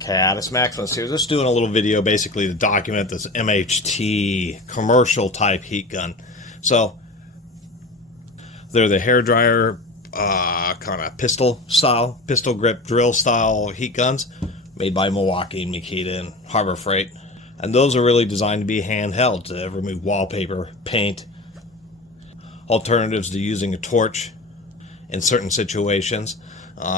Catus Maximus here. Just doing a little video basically to document this MHT commercial type heat gun. So they're the hairdryer kind of pistol grip drill style heat guns made by Milwaukee, Makita, and Harbor Freight. And those are really designed to be handheld to remove wallpaper, paint, alternatives to using a torch in certain situations.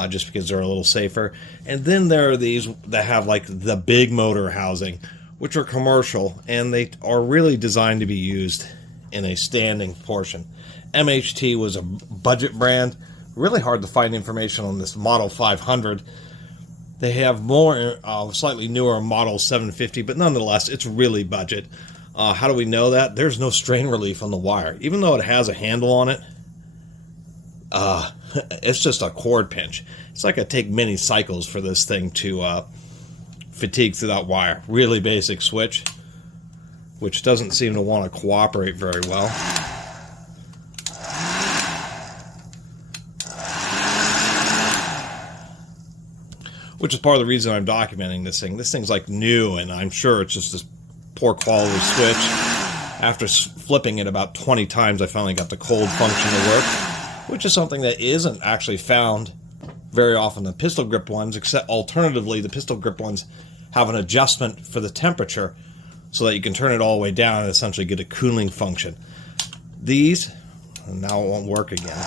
Just because they're a little safer. And then there are these that have like the big motor housing, which are commercial, and they are really designed to be used in a standing portion. MHT was a budget brand. Really hard to find information on this Model 500. They have more, slightly newer Model 750, but nonetheless, it's really budget. How do we know that? There's no strain relief on the wire. Even though it has a handle on it, it's just a cord pinch. It's like it take many cycles for this thing to fatigue through that wire. Really basic switch, which doesn't seem to want to cooperate very well. Which is part of the reason I'm documenting this thing. This thing's like new, and I'm sure it's just this poor quality switch. After flipping it about 20 times, I finally got the cold function to work, which is something that isn't actually found very often in pistol grip ones, except alternatively, the pistol grip ones have an adjustment for the temperature so that you can turn it all the way down and essentially get a cooling function. These, and now it won't work again.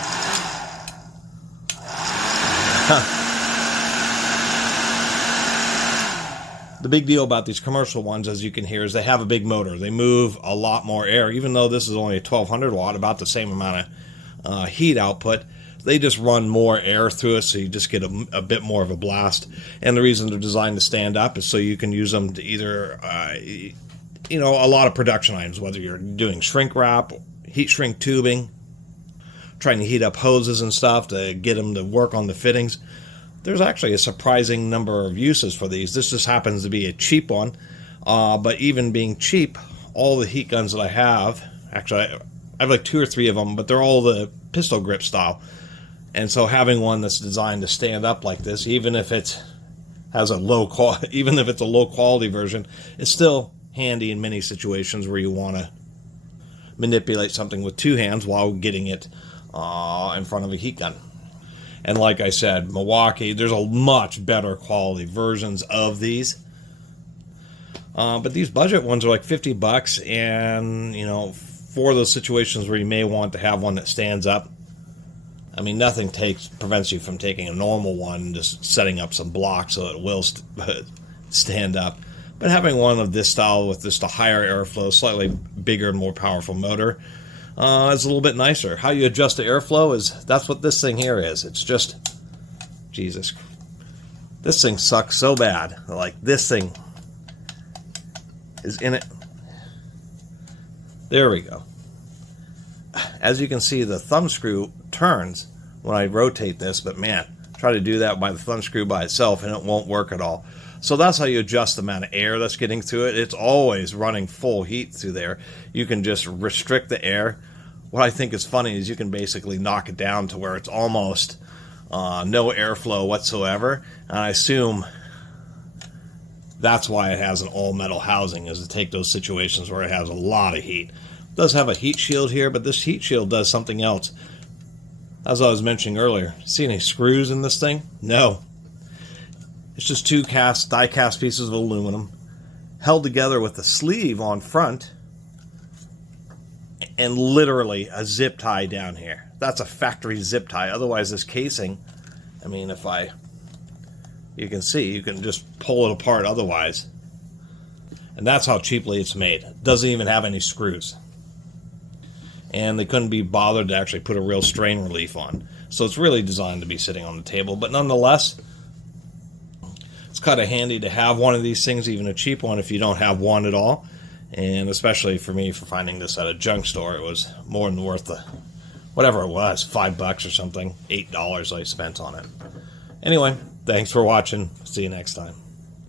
The big deal about these commercial ones, as you can hear, is they have a big motor. They move a lot more air, even though this is only a 1200 watt, about the same amount of heat output. They just run more air through it, so you just get a bit more of a blast. And the reason they're designed to stand up is so you can use them to either, a lot of production items, whether you're doing shrink wrap, heat shrink tubing, trying to heat up hoses and stuff to get them to work on the fittings. There's actually a surprising number of uses for these. This just happens to be a cheap one, but even being cheap, all the heat guns that I have, actually I have like 2 or 3 of them, but they're all the pistol grip style. And so having one that's designed to stand up like this, even if it has a low quality version, it's still handy in many situations where you want to manipulate something with 2 hands while getting it in front of a heat gun. And like I said, Milwaukee, there's a much better quality versions of these. But these budget ones are like $50, and for those situations where you may want to have one that stands up, I mean, nothing prevents you from taking a normal one and just setting up some blocks so it will stand up. But having one of this style with just a higher airflow, slightly bigger and more powerful motor, is a little bit nicer. How you adjust the airflow that's what this thing here is. It's just, Jesus, this thing sucks so bad. Like, this thing is in it. There we go. As you can see, the thumb screw turns when I rotate this, but man, try to do that by the thumb screw by itself and it won't work at all. So that's how you adjust the amount of air that's getting through it. It's always running full heat through there. You can just restrict the air. What I think is funny is you can basically knock it down to where it's almost no airflow whatsoever. And I assume that's why it has an all-metal housing, is to take those situations where it has a lot of heat. It does have a heat shield here, but this heat shield does something else. As I was mentioning earlier, see any screws in this thing? No. It's just 2 die-cast pieces of aluminum held together with a sleeve on front and literally a zip tie down here. That's a factory zip tie. Otherwise, this casing, I mean, you can see, you can just pull it apart otherwise. And that's how cheaply it's made. It doesn't even have any screws. And they couldn't be bothered to actually put a real strain relief on. So it's really designed to be sitting on the table. But nonetheless, it's kind of handy to have one of these things, even a cheap one, if you don't have one at all. And especially for me, for finding this at a junk store, it was more than worth whatever it was, $5 or something, $8 I spent on it. Anyway, thanks for watching. See you next time.